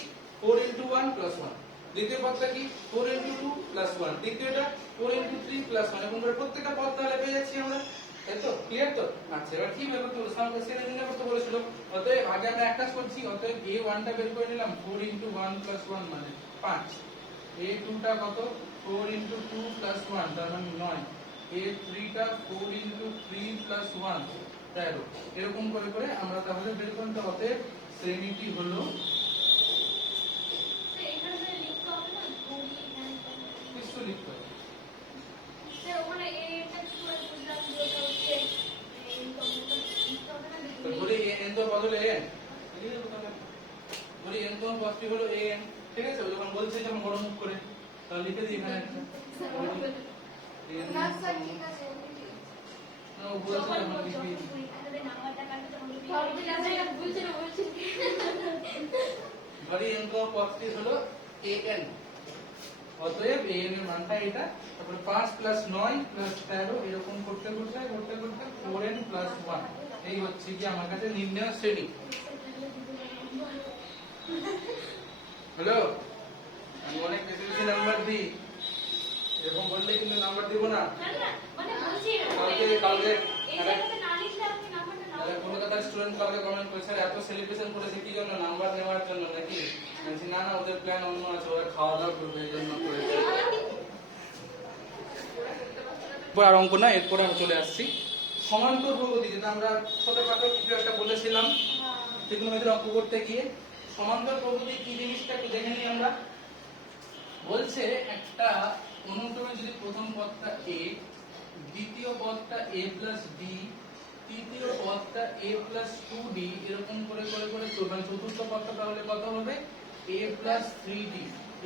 4 × 1 + 1, দ্বিতীয় পদটা কি 4 × 2 + 1, তৃতীয়টা 4 × 3 + 1, এরকম করে প্রত্যেকটা পদ তাহলে পেয়ে যাচ্ছি আমরা, তাই তো? ক্লিয়ার তো? আচ্ছা এবার কি বের করতে বলেছিল, আমাকে সেটা নিয়ে করতে বলেছিল, অতএব আগে আমরা এক কাজ করছি, অতএব a1 টা বের করে নিলাম, 4 × 1 + 1 মানে 5, a2 টা কত 4 × 2 + 1 তার মানে 9, a3 টা 4 × 3 + 1 13, এরকম করে করে আমরা তাহলে বের করতে, অতএব শ্রেণীটি হলো এখানে তো লিখতে হবে না ঘড়ি কিছু লিখতে হবে। স্যার ওখানে এটা কি করে বুঝলাম যে ওটা হচ্ছে এই কম্পিউটার লিখতে হবে না তো ধরি n তো বদলে an, ধরি n তো পদটি হলো an, ঠিক আছে? ও যখন বলছে যখন বড় মুখ করে, তাহলে লিখে দিই এখানে একটা না স্যার ঠিক আছে না, ও বলছে যখন লিখবি ধরি n তো পদটি হলো an, অতএব an এর মানটা এটা, তারপরে 5 + 9 + 13 এরকম করতে করতে 4n + 1, এই হচ্ছে কি আমার কাছে নির্ণয় শ্রেণী। হ্যালো, আমি অনেক বেশি বেশি নাম্বার দিই, এরকম বললে কিন্তু নাম্বার দিব না। তাহলে কলকাতার স্টুডেন্ট কালকে কমেন্ট করেছে এত সেলিব্রেশন করেছে কি জন্য, নাম্বার নেওয়ার জন্য নাকি? বলছি না না, ওদের প্ল্যান অন্য আছে, ওরা খাওয়া দাওয়া করবে এই জন্য করেছে। এরপর আর অঙ্ক না, এরপর আমি চলে আসছি সমান্তর প্রগতি, যেটা আমরা ছোটখাটো কিছু একটা বলেছিলাম ত্রিকোণমিতির অঙ্ক করতে গিয়ে। সমান্তর প্রগতি কি জিনিসটা একটু দেখে নিই আমরা। বলছে একটা অনুক্রমে যদি প্রথম পদটা a, দ্বিতীয় পদটা a + d, তৃতীয় পদটা a + 2d, এরকম করে করে করে চতুর্থ পদটা তাহলে কত হবে a + 3d,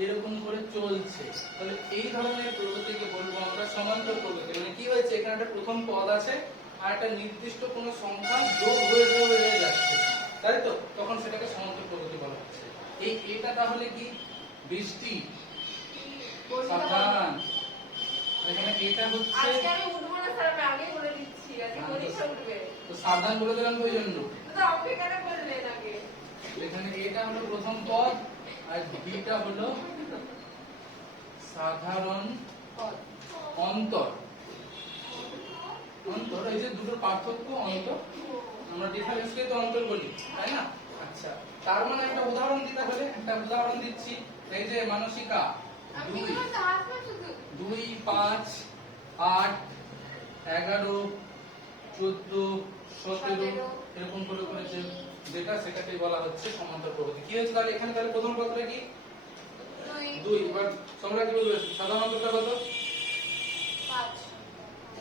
এরকম করে চলছে, তাহলে এই ধরনের প্রগতিকে বলবো আমরা সমান্তর প্রগতি। মানে কি হয়েছে, এখানে একটা প্রথম পদ আছে আর একটা নির্দিষ্ট কোনো সংখ্যা যোগ হয়ে যাচ্ছে, তাই তো? তখন সেটাকে সমান্তর প্রগতি বলা হচ্ছে। এই এটা তাহলে কি বৃষ্টি, সাবধান, এখানে এটা হচ্ছে, আজকে আমি উঠবো না স্যার, আমি আগে বলে দিচ্ছি, আজকে পরীক্ষা উঠবে। তো সাবধান বলে দিলাম তো ওই জন্য। তো আপনি কেন বললেন আগে? এখানে এটা হলো প্রথম পদ আর বিটা হলো সাধারণ অন্তর। অন্তর এই যে দুটোর পার্থক্য, অন্তর, আমরা ডিফারেন্সকে তো অন্তর বলি, তাই না? আচ্ছা তার মানে একটা উদাহরণ দিতে হলে একটা উদাহরণ দিচ্ছি, এই যে মানসিকা 2, 5, 8, 11, 14, 17 এরকম করে করেছে, যেটা সেটাকে বলা হচ্ছে সমান্তর প্রগতি। কি হচ্ছে তাহলে এখানে, তাহলে প্রথম পদটা কি 2, এবার তোমরা কি বলবে সাধারণ অন্তরটা কত? 5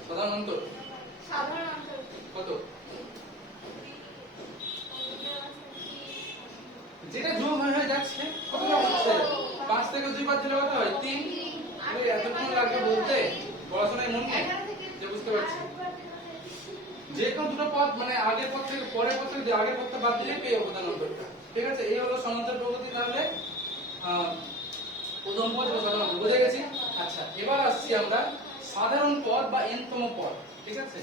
সাধারণ অন্তর সাধারণ অন্তর কত? যেটা যোগ হয়ে যাচ্ছে কত হচ্ছে, 5 থেকে 2 বাদ দিলে কত হয় 3। এতক্ষণ লাগবে বলতে, পড়াশোনায় মন নেই যে বুঝতে পারছি। যে কোনো দুটো পদ মানে আগের পদ থেকে পরের পদ থেকে আগের পদটা বাদ দিলে পেয়ে যাবো অন্তরটা, ঠিক আছে? এই হলো সমান্তর প্রগতি। তাহলে প্রথম পদ ও সাধারণ পদ বুঝে গেছি। আচ্ছা এবার আসছি আমরা সাধারণ পদ বা n তম পদ, ঠিক আছে?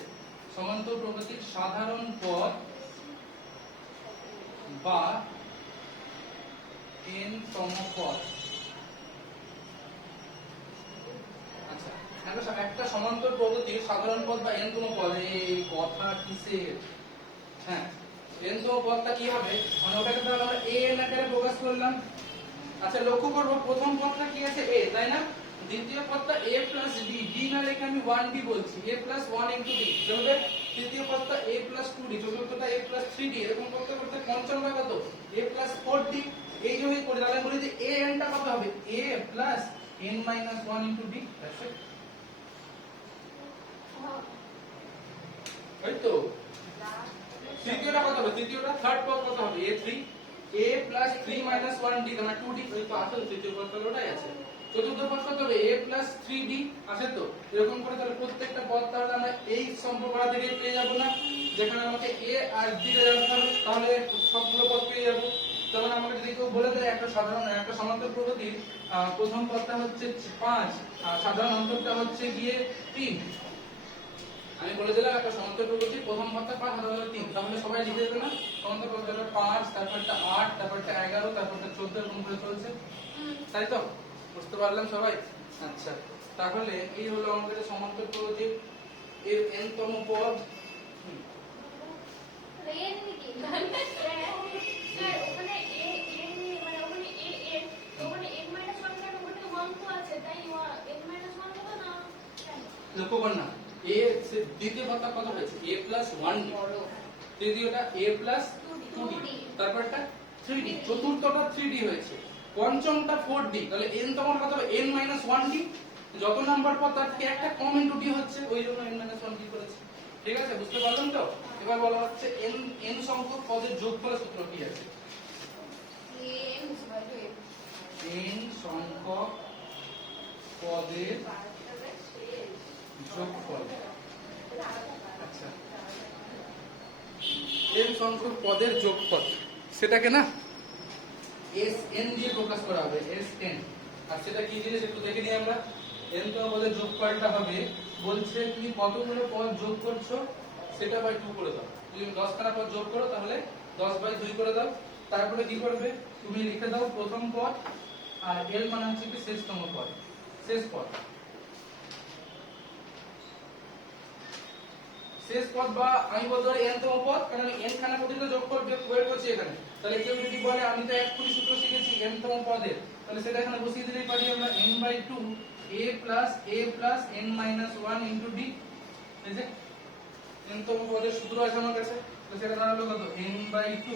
সমান্তর প্রগতির সাধারণ পদ বা n তম পদ। আচ্ছা একটা সমান্তর প্রগতির সাধারণ পদ বা n তম পদ, এই কথা কিসের? হ্যাঁ n তম পদটা কি হবে, মানে ওটাকে তাহলে আমরা an আকারে প্রকাশ করলাম। আচ্ছা লক্ষ্য করব প্রথম পদটা কি আছে a, তাই না? দ্বিতীয় পদটা a + d, d না লিখে আমি 1d বলছি, a + 1 * d, তাহলে তৃতীয় পদটা a + 2d, চতুর্থটা a + 3d, এরকম করতে করতে পঞ্চমটা কত a + 4d। এই যে করে তাহলে বলি যে an টা কত হবে a + n - 1 * d, that's it. এই তো তৃতীয়টা কত হবে, তৃতীয়টা থার্ড পদ কত হবে a3, a plus 3 minus 1d মানে 2d এই তো আছে তৃতীয় পদ তাহলে ওটাই আছে চতুর্থ পদ কত হবে a plus 3d আছে তো এরকম করে তাহলে প্রত্যেকটা পদ তাহলে আমরা এই সম্পর্কটা থেকে পেয়ে যাব না যেখানে আমাকে a আর d টা জানতে হবে তাহলে সবগুলো পদ পেয়ে যাব তখন আমাকে যদি কেউ বলে দেয় একটা সাধারণ একটা সমান্তর প্রগতির প্রথম পদটা হচ্ছে 5 আর সাধারণ অন্তরটা হচ্ছে গিয়ে 3 আমি বলে দিলাম একটা সমান্তর প্রগতির প্রথম পদটা 5 সাধারণ 3 তাহলে সবাই লিখে দেবে না সমান্তর প্রগতিটা 5 তারপরটা 8 তারপরটা 11 তারপরটা 14 এরকম করে চলছে তাই তো বুঝতে পারলাম সবাই আচ্ছা তাহলে এই হলো আমাদের সমান্তর প্রগতির এর n তম পদ এন কি স্যার ওখানে এ এন মানে ওখানে এ এন ওখানে n - 1 কার ওখানে 1 তো আছে তাই n - 1 হবে না লক্ষ্য কর না a দ্বিতীয় পদটা কত হয়েছে a plus 1d তৃতীয়টা a plus 2d তারপরটা 3d চতুর্থটা 3d হয়েছে পঞ্চমটা 4d তাহলে n তম কত হবে n - 1d যত নাম্বার পদ তার থেকে একটা কম ইনটু d হচ্ছে ওই জন্য n - 1d করেছে ঠিক আছে বুঝতে পারলাম তো এবার বলা হচ্ছে n সংখ্যক পদের যোগফলের সূত্র কি আছে n সংখ্যক পদের যোগফল আচ্ছা n সংখ্যক পদের যোগফল সেটাকে না Sn দিয়ে প্রকাশ করা হবে Sn আর সেটা কি জিনিস একটু দেখে নিই আমরা n তম পদের যোগফলটা হবে বলছে তুমি কতগুলো পদ যোগ করছো সেটা বাই 2 করে দাও তুমি 10 খানা পদ যোগ করো তাহলে 10/2 করে দাও তারপরে কি করবে তুমি লিখে দাও প্রথম পদ আর l মানে হচ্ছে কি শেষতম পদ শেষ পদ শেষ পদ বা আমি বলতে পারি n তম পদ কারণ আমি n খানা পর্যন্ত যোগফল বের করছি এখানে তাহলে কেউ যদি বলে আমি তো এক কুড়ি সূত্র শিখেছি n তম পদের তাহলে সেটা এখানে বসিয়ে দিলেই পারি আমরা n/2 a plus n minus 1 into d এই যে n তম পদের সূত্র আছে আমার কাছে তো সেটা দাঁড়ালো কত n/2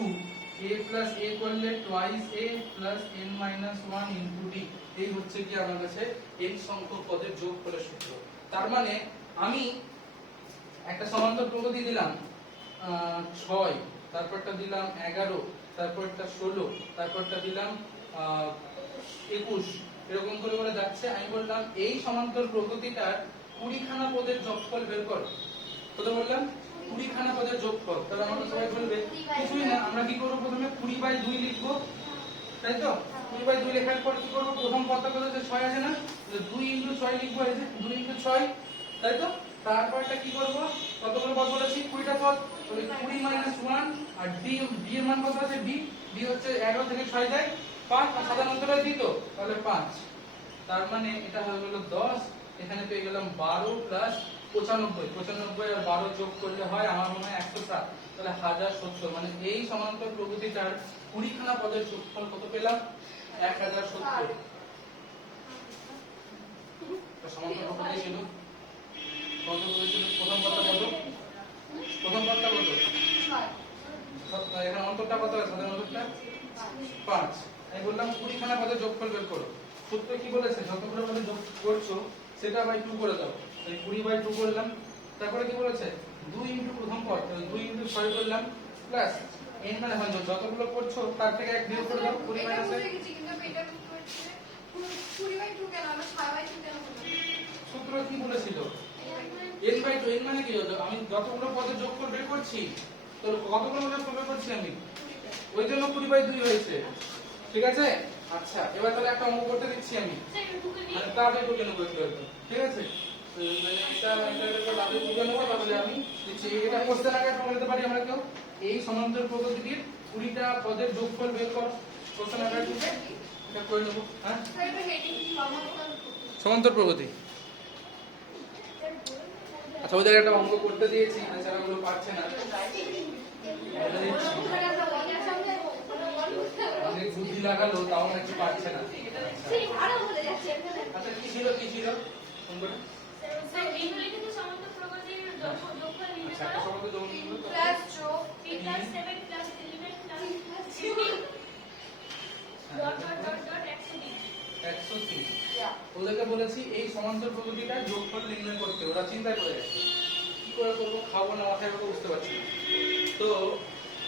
a plus a করলে twice a plus n minus 1 into d এই হচ্ছে কি আমার কাছে n সংখ্যক পদের যোগফলের সূত্র তার মানে আমি একটা সমান্তর প্রগতি দিলাম 6 তারপরটা দিলাম 11 তারপরটা 16 তারপরটা দিলাম 21 এরকম করে করে যাচ্ছে আমি বললাম এই সমান্তর প্রগতিটার 20 খানা পদের যোগফল বের করো কত বললাম 20 খানা পদের যোগফল তাহলে আমরা সবাই বলবে কিছুই না আমরা কি করব প্রথমে 20/2 লিখব তাই তো 20/2 লেখার পর কি করব প্রথম পদটা কত আছে 6 আছে না তাহলে 2 * 6 লিখব এই যে 2 * 6 তাই তো তারপরটা কি করব কতগুলো পদ বলেছি 20টা পদ তাহলে 20 - 1 আর d এর মান কত আছে d হচ্ছে 11 থেকে 6 যায় 5 আর সাধারণ অন্তরটা দিই তো তাহলে 5 তার মানে এটা হয়ে গেল 10 এখানে পেয়ে গেলাম 12 প্লাস 95 আর 12 যোগ করলে হয় আমার মনে হয় 107 তাহলে 1070 মানে এই সমান্তর প্রগতিটার 20 খানা পদের যোগফল কত পেলাম 1070 এটা সমান্তর প্রগতি ছিল সমান্তর প্রগতি ছিল প্রথম পদটা কত এখানে অন্তরটা কত আছে সাধারণ অন্তরটা 5 আমি বললাম 20 খানা পদের যোগফল বের করো সূত্র কি বলেছে যতগুলো পদে যোগ করছো সেটা বাই 2 করে দাও তাই 20/2 করলাম তারপরে কি বলেছে 2 ইনটু প্রথম পদ 2 ইনটু 6 করলাম প্লাস n মানে হয় যতগুলো করছো তার থেকে এক বিয়োগ করে দাও 20 মাইনাস সূত্র কি বলেছিল n/2 n মানে কি আমি যতগুলো পদের যোগফল বের করছি তো কতগুলো পদের যোগফল বের করছি আমি ওই জন্য 20/2 হয়েছে ঠিক আছে আচ্ছা এবার তাহলে একটা অঙ্ক করতে দিচ্ছি আমি মানে তাড়াতাড়ি করে নেবো একটু ঠিক আছে মানে এটা তাড়াতাড়ি করে নেবো তাহলে আমি দিচ্ছি এটা কোশ্চেন আকারে বলতে পারি আমরা কেউ এই সমান্তর প্রগতিটির 20টা পদের যোগফল বের করো কোশ্চেন আকারে দিতে এটা করে নেবো হ্যাঁ সমান্তর প্রগতি আচ্ছা ওদের একটা অঙ্ক করতে দিয়েছি আচ্ছা ওগুলো পারছে না অনেক বুদ্ধি লাগালো তাও নাকি পারছে না আচ্ছা কি ছিল অঙ্কটা আচ্ছা একটা সমান্তর ওদেরকে বলেছি এই সমান্তর প্রগতিটা যোগফল নির্ণয় করতে ওরা চিন্তা করে গেছে কি করে করবো খাবো না মাথায় বুঝতে পারছি না তো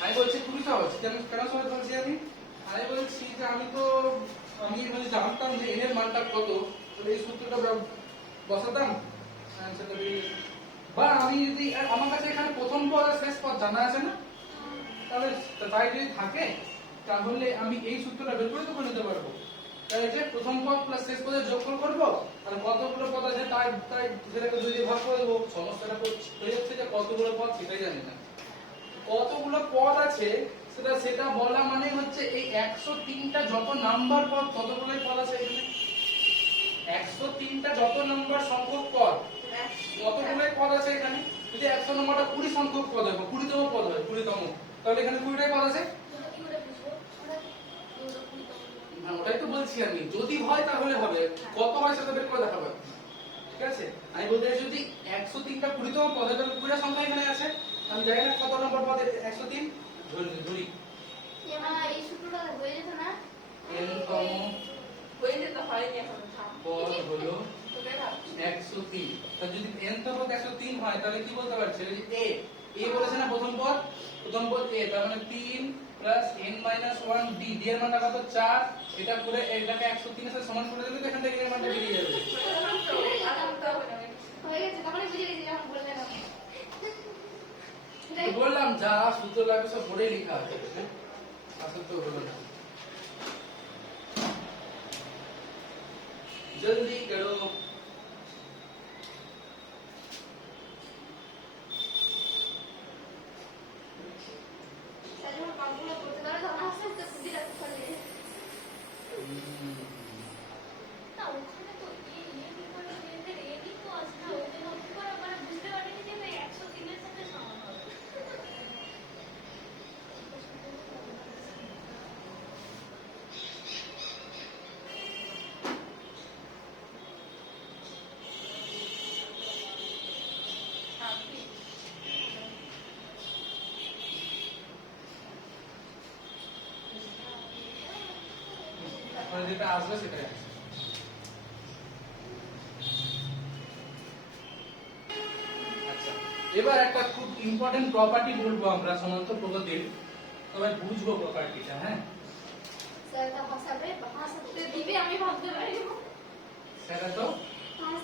আমি বলছি খুবই সহজ কেন সহজ বলছি আমি আমি বলছি যে আমি মানে জানতাম যে n এর মানটা কত, তাহলে এই সূত্রটা বসাতাম অ্যানসার টা বেরিয়ে যেত। বা আমি যদি আমার কাছে এখানে প্রথম পদ আর শেষ পদ জানা আছে না, তাহলে তাই যদি থাকে তাহলে আমি এই সূত্রটা বের করে তো করে নিতে পারবো। তাই যে প্রথম পদ প্লাস শেষ পদের যোগফল করব, আর কতগুলো পদ আছে তাই তাই সেটাকে দুই দিয়ে ভাগ করে দেবো। সমস্যাটা হয়ে যাচ্ছে যে কতগুলো পদ সেটাই জানি না। কতগুলো পদ আছে সেটা বলা মানে হচ্ছে এই 103টা যত নাম্বার পদ ততগুলোই পদ আছে এখানে। 103টা যত নাম্বার সংখ্যক পদ ততগুলোই পদ আছে এখানে। যদি 100 নম্বরটা 20 সংখ্যক পদ হয়, 20তম পদ হয়, 20তম, তাহলে এখানে 20টাই পদ আছে। কি করে বুঝবো? না ওটাই তো বলছি আমি, যদি হয় তাহলে হবে, কত হয় সেটা বের করে দেখাবো। ঠিক আছে, আমি বলতে চাইছি যদি 103টা 20তম পদ হয় তাহলে 20টা সংখ্যা এখানে আছে। আমি জানি না কত নম্বর পদে 103 ধরি এই সূত্রটা হয়ে যেত না? n-তম হয়ে যেতে হয়নি এখন, থাম। পদ হলো তোকে ভাবছি। 103। তা যদি n-তম পদ 103 হয় তাহলে কি বলতে পারছি, এই যে a বলেছে না প্রথম পদ a, তার মানে 3 প্লাস n-1 d, d এর মানটা কত 4, এটা করে এটাকে 103 এর সাথে সমান করে দিলে তো এখান থেকে এর মানটা বেরিয়ে যাবে। বললাম তো, আর বলতে হবে না। হয়ে গেছে, তখনই বুঝে গেছি যখন বললেন আপনি। তো বললাম যা সূত্র লাগবে সব পড়ে লেখা আছে, হ্যাঁ? আসলে তো হলো না। জলদি করো। স্যার যখন কাজগুলো করতে পারে তখন আস্তে আস্তে বুদ্ধি রাখতে পারবে। না ওখানে তো কি করে এদের এরই তো আছে না, ওই জন্য কি করে মানে বুঝতে পারিনি যে 103 এর সাথে সমান হবে। থাম, ঠিক। তারপরে যেটা আসবে সেটাই আছে। আচ্ছা, এবার একটা খুব ইম্পর্টেন্ট প্রপার্টি বলবো আমরা সমান্তর প্রগতির, তবে বুঝবো প্রপার্টিটা, হ্যাঁ? স্যার তা হাসাবে, হাসাতে দিবে আমি ভাবতে পারি না। সেটা তো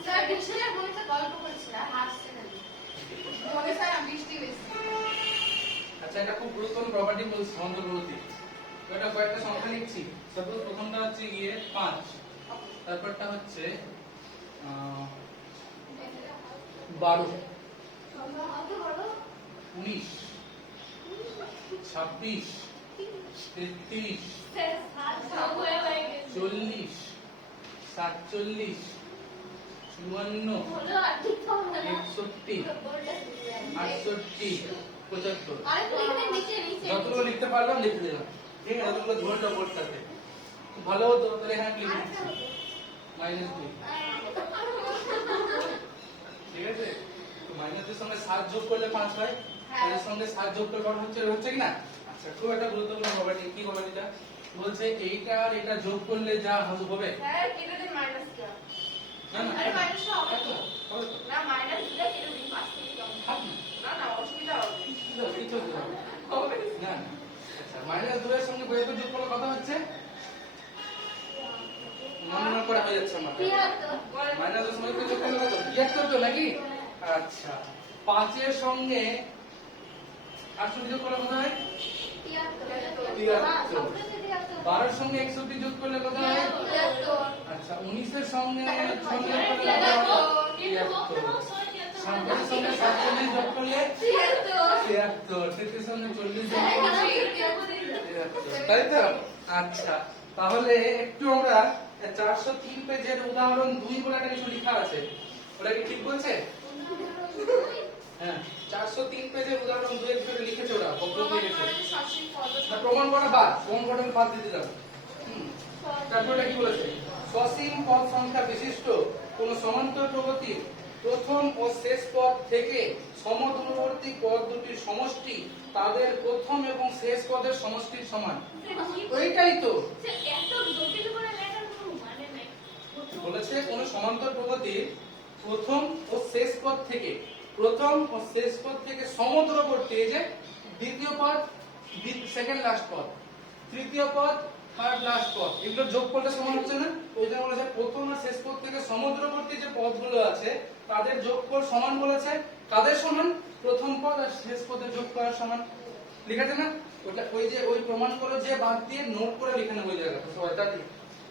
স্যার বিছানার মধ্যে গল্প করছিল আর হাসছে না। মনে হয় না বৃষ্টি বেশি। আচ্ছা, এটা খুব গুরুত্বপূর্ণ প্রপার্টি বলছি সমান্তর প্রগতি। তো এটা কয়েকটা সংখ্যা লিখছি। সাপোজ প্রথমটা হচ্ছে গিয়ে 5, তারপরটা হচ্ছে 12, অত বড় 19, 26, 33, শেষ হাত সব হয়ে গেছে। 40, 47, 54, হলো আর ঠিক হবে না। 61, বলটা দিবে। 68, 75। আরে তুই এখানে নিচে যতগুলো লিখতে পারলাম লিখে দিলাম। ঠিক আছে, যতগুলো ধরটা বোর্ডটাতে খুব ভালো হতো, তাহলে এখানে লিখে দিচ্ছি -2। ঠিক আছে, তো -2 সঙ্গে 7 যোগ করলে 5 হয়, এর সঙ্গে 7 যোগ করলে কত হচ্ছে কি না? আচ্ছা, খুব একটা গুরুত্বপূর্ণ প্রপার্টি। কি প্রপার্টিটা বলছে? এইটা আর এটা যোগ করলে যা হবে, হ্যাঁ, কেটে দিন মাইনাসটা। না না আরে মাইনাস হবে হবে তো। তো, না, মাইনাস দিলে কেটে দিন, পাঁচ থেকে কম। থাক না। না, না, অসুবিধা হবে। কিছু হবে না। হবে। না না। আচ্ছা, -2 এর সঙ্গে বইতে যোগ করলে কত হচ্ছে? মনে করা হয়ে যাচ্ছে আমার। 73 -2 সঙ্গে যোগ করলে কত? 73 তো নাকি? আচ্ছা, 5 এর সঙ্গে 68 যোগ করলে কত হয়? 73 হ্যাঁ সবটা 73 12 এর সঙ্গে 61 যোগ করলে কত হয়? 73 আচ্ছা, 19 এর সঙ্গে তাহলে 6 যোগ করলে কত তিয়াত্তর। হয়? কিন্তু হোক না 73। হোক 176 26 এর সঙ্গে 47 যোগ করলে 73 73। 33 এর সঙ্গে 40 যোগ হ্যাঁ, করলে হ্যাঁ, 73। তাই তো? আচ্ছা, তাহলে একটু আমরা 403 পেজের উদাহরণ 2 বলে একটা কিছু লেখা আছে, ওটা কি ঠিক বলছে? হ্যাঁ, 403 পেজের উদাহরণ 2 এর ভিতরে লিখেছে ওরা, বক্তব্য লিখেছে। না, প্রমাণ করা বাদ দিতে দাও। তারপরে কি বলেছে? সসীম পদ সংখ্যা বিশিষ্ট কোন সমান্তর প্রগতির প্রথম ও শেষ পদ থেকে সমদূরবর্তী পদ দুটির সমষ্টি তাদের প্রথম এবং শেষ পদের সমষ্টির সমান। ওইটাই তো এত জটিল করে লেখার কোনো মানে নেই। বলেছে, কোন সমান্তর প্রগতির প্রথম ও শেষ পদ থেকে সমদূরবর্তী, এই যে দ্বিতীয় পদ, সেকেন্ড লাস্ট পদ, তৃতীয় পদ, থার্ড লাস্ট পদ, এগুলোর যোগফলটা সমান হচ্ছে না? ওই জন্য বলেছে প্রথম আর শেষ পদ থেকে সমুদ্রবর্তী যে পদগুলো আছে তাদের যোগফল সমান বলেছে। কাদের সমান? প্রথম পদ আর শেষ পদের যোগফল সমান। ঠিক আছে না? ওটা ওই যে ওই প্রমাণ করে যে বাদ দিয়ে নোট করে লিখে নেবো ওই জায়গাটা সবাই তাতে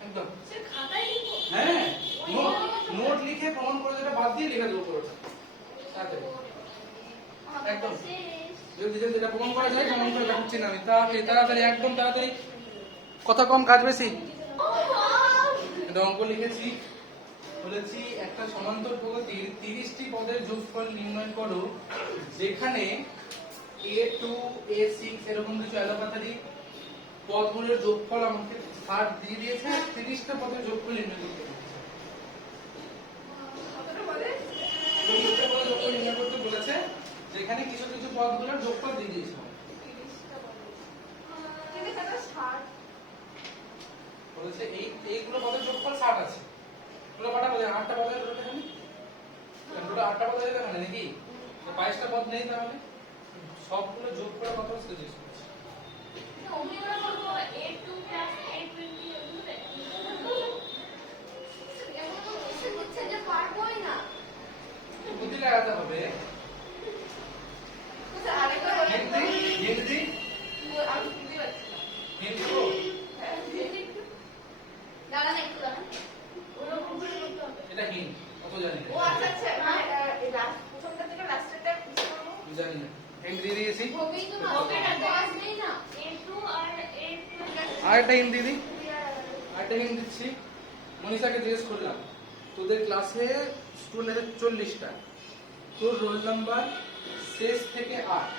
একদম। সে খাতায় লিখো। হ্যাঁ, নোট লিখে প্রমাণ করে যেটা বাদ দিয়ে লিখে দেবো পুরোটা তাতে একদম। যদি যদি এটা প্রমাণ করা যায় প্রমাণ করে দেখাচ্ছি না আমি। তাড়াতাড়ি তাড়াতাড়ি একদম তাড়াতাড়ি, কথা কম কাজ বেশি। এটা অঙ্ক লিখেছি, বলেছি একটা সমান্তর প্রগতির 30টি পদের যোগফল নির্ণয় করো যেখানে a2 a6 এরকম কিছু এলোপাতারি পদগুলোর যোগফল আমাকে 60 দিয়ে দিয়েছে, 30টা পদের যোগফল নির্ণয় করতে হবে। কতটা বলে? 30টা পদের যোগফল নির্ণয় করতে বলেছে যেখানে কিছু কিছু পদগুলোর যোগফল দিয়ে দিয়েছে। 30টা বলে। কিন্তু সেটা 60। বলেছে এইগুলো পদের যোগফল 60 আছে। পুরো কটা পদ? 8টা পদ আছে এখানে। পুরো 8টা পদ আছে এখানে নাকি? 22টা পদ নেই তাহলে? সবগুলো যোগ করে কত হচ্ছে জিজ্ঞেস করছি। অমনি করে বলবো a2 + a20 এগুলো এমন কিছু হচ্ছে যে পারবোই না। বুদ্ধি লাগাতে হবে। আচ্ছা, আরেকবার বলে। হিন্দি হিন্দি আমি বুঝতে পারছি না। হিন্দি হ্যাঁ, দাঁড়ান একটু দাঁড়ান। ওরকম করে করতে হবে। এটা হিন্দি কত জানি না। ও আচ্ছা আচ্ছা, মানে এই লাস্ট প্রথমটা থেকে লাস্টেরটা বুঝতে পারবো। জানি না। হিন্দি দিয়ে দিয়েছি। হবেই তো না, হবে না, দেওয়াজ নেই না। a2 আর a20 আরেকটা হিন্দি দিই, আরেকটা হিন্দি দিচ্ছি। মনীষাকে জিজ্ঞেস করলাম তোদের ক্লাসে স্টুডেন্ট আছে 40টা, তোর রোল নাম্বার শেষ থেকে 8,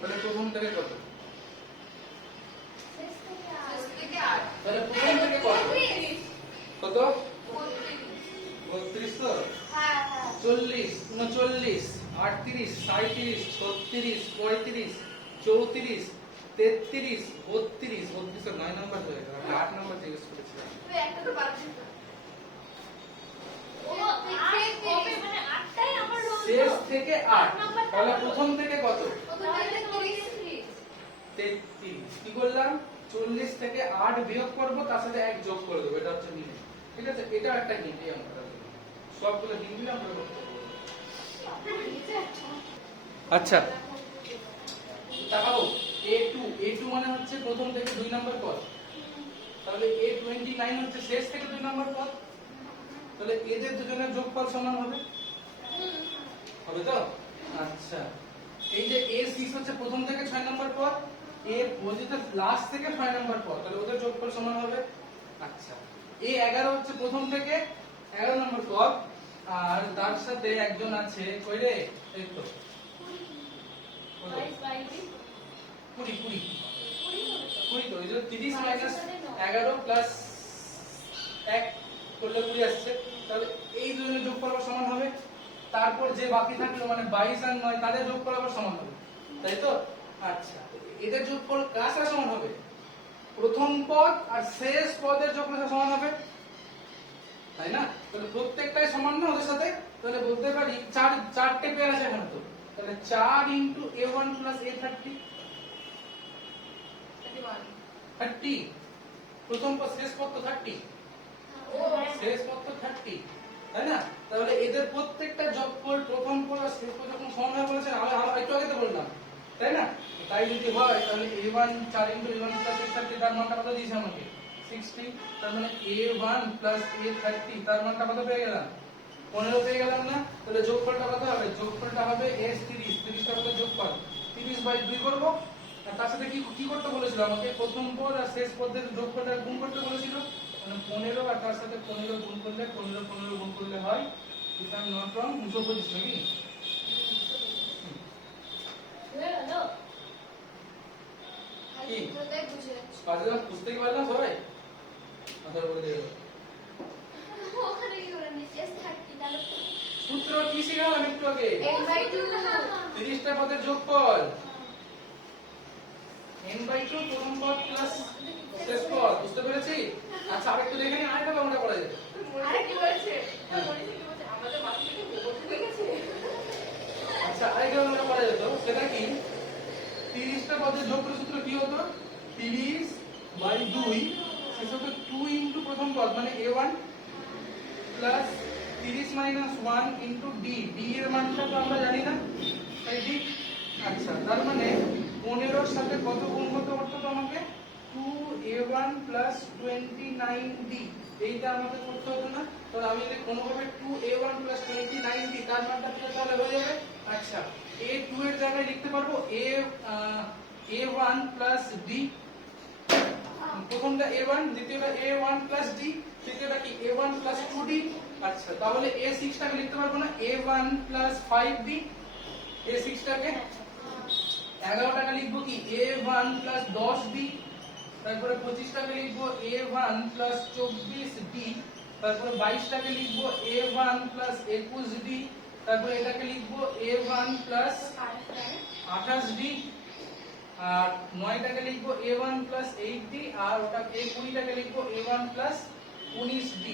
মানে প্রথম থেকে কত? শেষ থেকে শেষ আর থেকে 8। তাহলে প্রথম থেকে কত? 30। কত? 32 তো? হ্যাঁ হ্যাঁ 40, 39, 38, 37, 36, 35, 34, 33, 32, 32 তো 9 নাম্বার হয়ে গেল। 8 নাম্বার জিজ্ঞেস করেছিলাম। তুই একটা তো বাদ দিস না। ও 8 হবে, মানে 8টাই আমার রোল। শেষ থেকে 8, তাহলে প্রথম থেকে কত? প্রথম থেকে 30। 33। কি করলাম? 40 থেকে 8 বিয়োগ করব, তার সাথে 1 যোগ করে দেবো। এটা হচ্ছে মিলে। ঠিক আছে? এটা একটা হিন্ট এই অঙ্কটার জন্য। সবগুলো হিন্ট দিলাম আমরা করতে পারবো। আচ্ছা তাকাও, A2 মানে হচ্ছে প্রথম থেকে 2 নম্বর পদ, তাহলে A29 হচ্ছে শেষ থেকে 2 নম্বর পদ, তাহলে এদের দুজনের যোগফল সমান হবে। হবে তো? আচ্ছা, এই যে A6 হচ্ছে প্রথম থেকে 6 নম্বর পদ, A লাস্ট থেকে 6 নম্বর পদ, তাহলে ওদের যোগফল সমান হবে। আচ্ছা, A11 হচ্ছে প্রথম থেকে 11 নম্বর পদ, আর তার সাথে একজন আছে কই রে? এই তো 20 তো, এই যে 30 মাইনাস 11 প্লাস 1 করলে 20 আসছে, তাহলে এই দুজনের যোগফল আবার সমান হবে। তারপর যে বাকি থাকলো মানে 22 আর 9 তাদের যোগফল আবার সমান হবে, তাই তো? আচ্ছা, এদের যোগফল কার সাথে সমান হবে? প্রথম পদ আর শেষ পদের যোগফল সমান হবে, তাই না? তাহলে প্রত্যেকটাই সমান না ওদের সাথে, তাহলে বলতে পারি চারটে পেয়ার আছে এখানে তো, তাহলে 4 × A1 + A30, 30। প্রথম পদ শেষ পদ তো 30, শেষ পদ তো 30, তাই না? তাহলে এদের প্রত্যেকটা যোগফল প্রথম পদ আর শেষ পদ যখন সমান হবে বলেছেন, আমি একটু আগে তো বললাম, তাই না? তাই যদি হয় তাহলে A1 4 × A1 + A30 তার মানটা কত দিয়েছে আমাকে? 60। তার মানে A1 + A30 তার মানটা কত পেয়ে গেলাম? 15 পেয়ে গেলাম না? তাহলে যোগফলটা কত হবে? যোগফলটা হবে S30, 30টা পদের যোগফল 30/2 করব। আর তার সাথে কি করতে বলেছিল আমাকে? প্রথম পদ আর শেষ পদের যোগফলটা গুণ করতে বলেছিল, মানে 15 আর তার সাথে 15 গুণ করলে 15 গুণ করলে হয়, if I am not wrong 225 নাকি? হয়ে গেল। খালি দুটোটাই বুঝে যাচ্ছি। পাঁচজন বুঝতে কি পারলাম সবাই? কথা বলে দিও। ওখানে কি করে নিচেস থাকতি তাহলে সূত্র কি শিখালাম একটু আগে? n/2 30টা পদের যোগফল n/2 প্রথম পদ প্লাস শেষ পদ, বুঝতে পেরেছি? আচ্ছা, আরেকটু দেখে নি, আরেকটা ফর্মুলা করা যায়। মনে কি বলছে? মনে কি বলছে? আমাদের বাকি থেকে বলতে লেগেছে। আচ্ছা, আরেকটা ফর্মুলা করা যেত, সেটা কি? 30টা পদের যোগফল সূত্র কি হতো? 30/2 শেষত 2 ইনটু প্রথম পদ মানে a1 plus 30 minus 1 into d d এর মানটা তো আমরা জানি না তাই d। আচ্ছা তার মানে 15 এর সাথে কত গুণ করতে হতো তো আমাকে 2a1 প্লাস 29d এইটা আমাকে করতে হতো না। তাহলে আমি যদি কোনোভাবে 2a1 প্লাস 29d তার মানটা পেলে তাহলে হয়ে যাবে। আচ্ছা a2 এর জায়গায় লিখতে পারবো a1 প্লাস d, প্রথমটা a1 দ্বিতীয়টা a1 প্লাস d তৃতীয়টা কি a1 প্লাস 2d। আচ্ছা তাহলে a6 টাকে লিখতে পারবো না a1 প্লাস 5d, a6 টাকে 11 টাকা লিখবো কি a1 প্লাস 10d, তারপরে 25 টাকে লিখবো a1 প্লাস 24d, তারপরে 22 টাকে লিখবো a1 প্লাস 21d, তারপরে এটাকে লিখবো a1 প্লাস 28d, আর 9 টাকে লিখবো a1 প্লাস 8d, আর ওটা a20 টাকে লিখবো a1 প্লাস 19d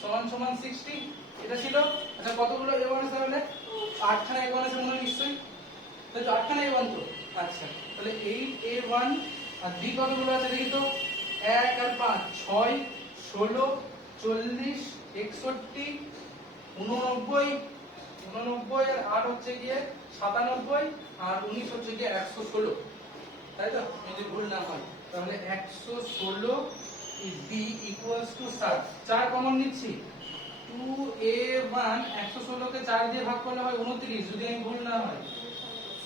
সমান সমান 60। এটা ছিল। আচ্ছা কতগুলো a1 আছে তাহলে 8খানা a1 আছে মনে হয় নিশ্চয়ই, তাই তো 8খানা a1 তো। আচ্ছা তাহলে 8a1 আর d কতগুলো আছে দেখি তো 1 আর 5 6 16 40 61 89 89 আর 8 হচ্ছে গিয়ে 97 আর 19 হচ্ছে গিয়ে 116, তাই তো যদি ভুল না হয়। তাহলে 116 b ইকুয়ালস টু 60। 4 কমন নিচ্ছি 2a1 116 কে 4 দিয়ে ভাগ করলে হয় 29 যদি আমি ভুল না হয়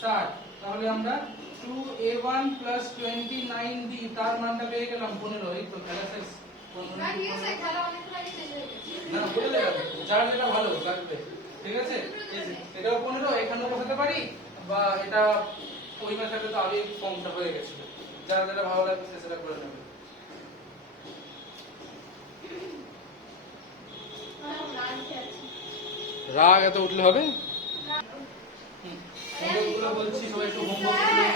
60। তাহলে আমরা 2a1 প্লাস 29d তার মানটা পেয়ে গেলাম 15। এই তো খেলা শেষ। না ঠিক আছে খেলা অনেকক্ষণ আগে শেষ হয়ে গেছে। না বলে দেবে যার যেটা ভালো লাগবে, ঠিক আছে। এটাও 15 এখানেও বসাতে পারি, বা এটা ওই মেথডে তো আগে ফর্মটা হয়ে গেছিল, যার যেটা ভালো লাগবে সেটা করে নেবে। রাগ এত উঠলে হবে? হোমওয়ার্কগুলো বলছি সবাই একটু হোমওয়ার্ক করুন।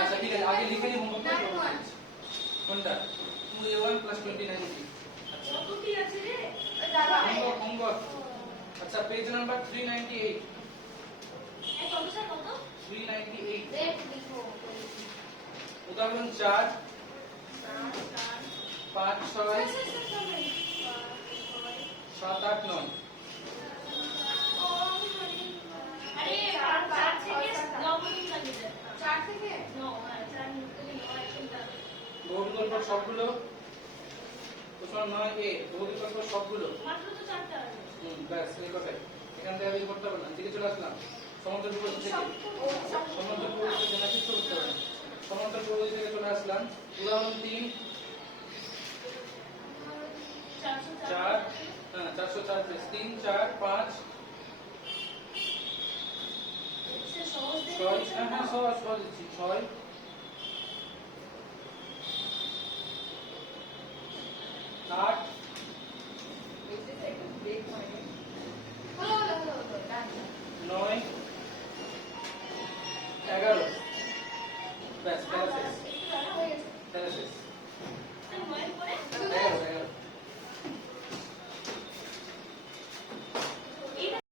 আচ্ছা ঠিক আছে আগে লিখে নিই হোমওয়ার্কটা। কোনটা 2a1 প্লাস 29d। আচ্ছা কত কি আছে রে? হোমওয়ার্ক। আচ্ছা পেজ নাম্বার 398। এই কত স্যার কত? 398 রেট লিখো। উদাহরণ 4 5 6 7 8 9। আরে 4 থেকে 9 মিনিট লাগে স্যার। 4 থেকে 9 হ্যাঁ 4 মিনিট থেকে 9 একদম। বহু বিকল্প সবগুলো প্রশ্ন 9a বহু বিকল্প সবগুলো মাত্র তো 4টা আছে। ব্যাস এই কথাই। এখান থেকে আমি করতে হবে না, দিকে চলে আসলাম সমান্তর পদ্ধতি থেকে। সমান্তর পদ্ধতি থেকে কিছু করতে হবে না। সমান্তর পদ্ধতি থেকে চলে আসলাম উদাহরণ 3 4 হ্যাঁ 404 3 4 5 6 হ্যাঁ হ্যাঁ সহজ দিচ্ছি 6 8 9 11 ব্যাস ব্যাস